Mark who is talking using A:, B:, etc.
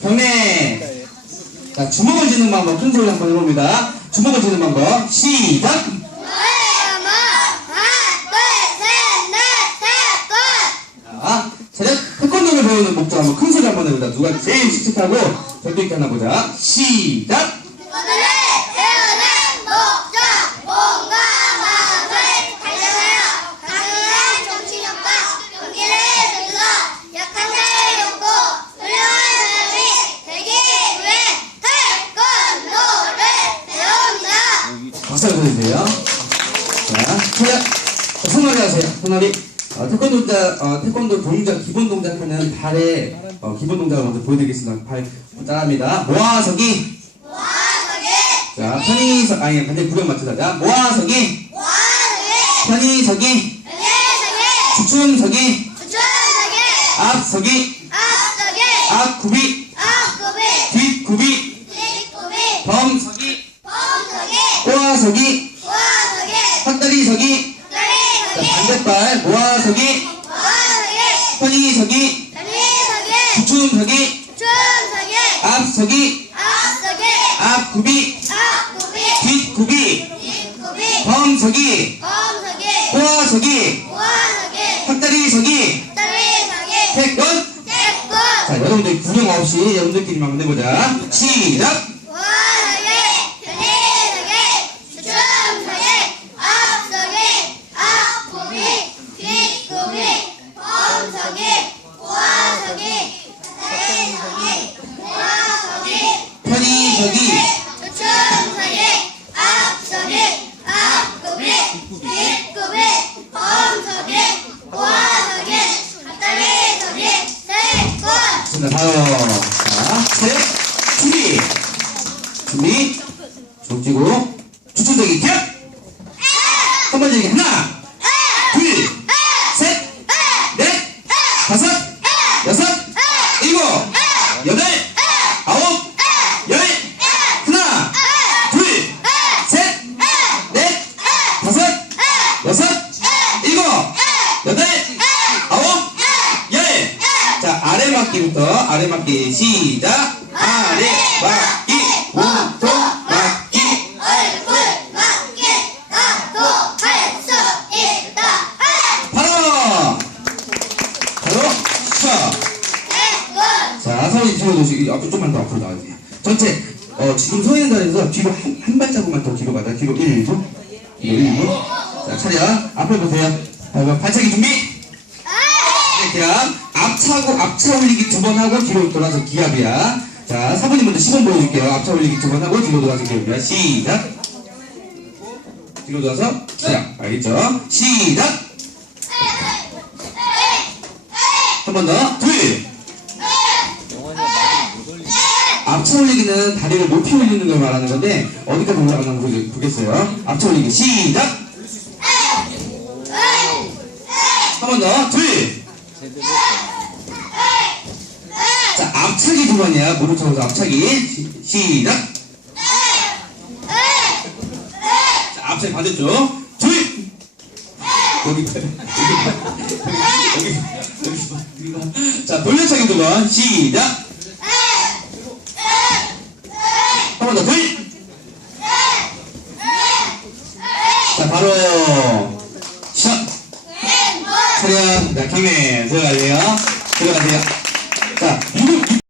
A: 경례. 자, 주먹을 쥐는 방법 큰 소리 한번 해봅니다. 주먹을 쥐는 방법 시작. 자, 차렷 태권도를 배우는 목적 한번 큰 소리 한번 해보자. 누가 제일 씩씩하고 절도 있게 하나 보자. 시작.
B: 오늘의 태어난 목적, 몸과 마음을 단련하여 강인한 정신력과 용기를 들여 약한 자를 돕고 훌륭한 사람이 되기 위해 태권도를 배웁니다.
A: 박수 한번 주세요. 자, 차렷. 자, 손놀이 하세요. 손놀이. 어, 태권도 동작, 어, 태권도 동작, 기본 동작하는 발의 어, 기본 동작을 먼저 보여드리겠습니다. 발 따라합니다. 모아서기.
B: 모아서기,
A: 자, 편의서, 아니, 반대 구경 맞춰서 자, 모아서기.
B: 모아서기,
A: 편의서기.
B: 은혜서기,
A: 주춤서기.
B: 주천서기,
A: 앞서기.
B: 앞서기,
A: 앞구비.
B: 앞구비.
A: 뒷구비, 범서기.
B: 범서기,
A: 꼬아서기.
B: 모아서기,
A: 헛다리 서기. 자, 반대발 모아서기.
B: 다리서기,
A: 주춤서기.
B: 주천서기,
A: 앞서기.
B: 앞 서기,
A: 앞 구비.
B: 앞구비,
A: 뒷구비.
B: 뒷구비,
A: 범 서기.
B: 범서기,
A: 꼬아서기.
B: 모아서기,
A: 헛다리 서기.
B: 다리서기,
A: 태권.
B: 태권,
A: 자, 여러분들 구경 없이 여러분들끼리만 한번 해보자. 시작.
B: 모아서기, 다리서기, 주천서기, 앞서기, 앞구비, 뒷구비, 범서기, 모아서기, 다리서기, 모아서기,
A: 편의서기.
B: 주천서기, 앞서기, 앞구비, 뒷구비, 범서기, 모아서기, 다리서기, 태권.
A: 자, 다음. 자, 셋. 준비. 준비. 족지고. 추천적이 격. 하나. 둘. 셋. 넷. 다섯. 여섯. 일곱. 여덟. 아홉. 열. 하나. 둘. 셋. 넷. 다섯. 여섯. 일곱. 여덟. 아홉. 열. 자, 아래 맞기부터 아래 맞기 시작. 아래 맞기. 몸통 맞기.
B: 얼굴 맞게 나도 할 수 있다
A: 바로. 바로. 쳐.
B: 태권
A: 놓으시고 앞으로 좀만 더 앞으로 나와주세요. 전체 어, 지금 서 있는 자리에서 뒤로 한, 한 발자국만 더 뒤로 가자. 뒤로 1분. 뒤로 1분. 자, 차렷. 앞에 보세요. 자, 발차기 준비. 기압. 앞차고 앞차 올리기 두 번 하고 뒤로 돌아서 기압이야. 자, 사부님 먼저 시범 보여줄게요. 앞차 올리기 두 번 하고 뒤로 돌아서 기압이야. 시작. 뒤로 돌아서 시작. 알겠죠? 시작. 한 번 더. 둘. 앞차 올리기는 다리를 높이 올리는 걸 말하는 건데 어디까지 올라가나 보겠- 보겠어요. 앞차 올리기 시작. 한 번 더. 둘. 자, 앞차기 두 번이야. 무릎 쳐서 앞차기. 시, 시작. 자, 앞차기 반대쪽. 둘. 여기, 여기, 여기, 여기. 자, 돌려차기 두 번. 시작. 한 번 더 도입! 자, 바로 시작! 차량, 자, 경례 들어가세요. 들어가세요.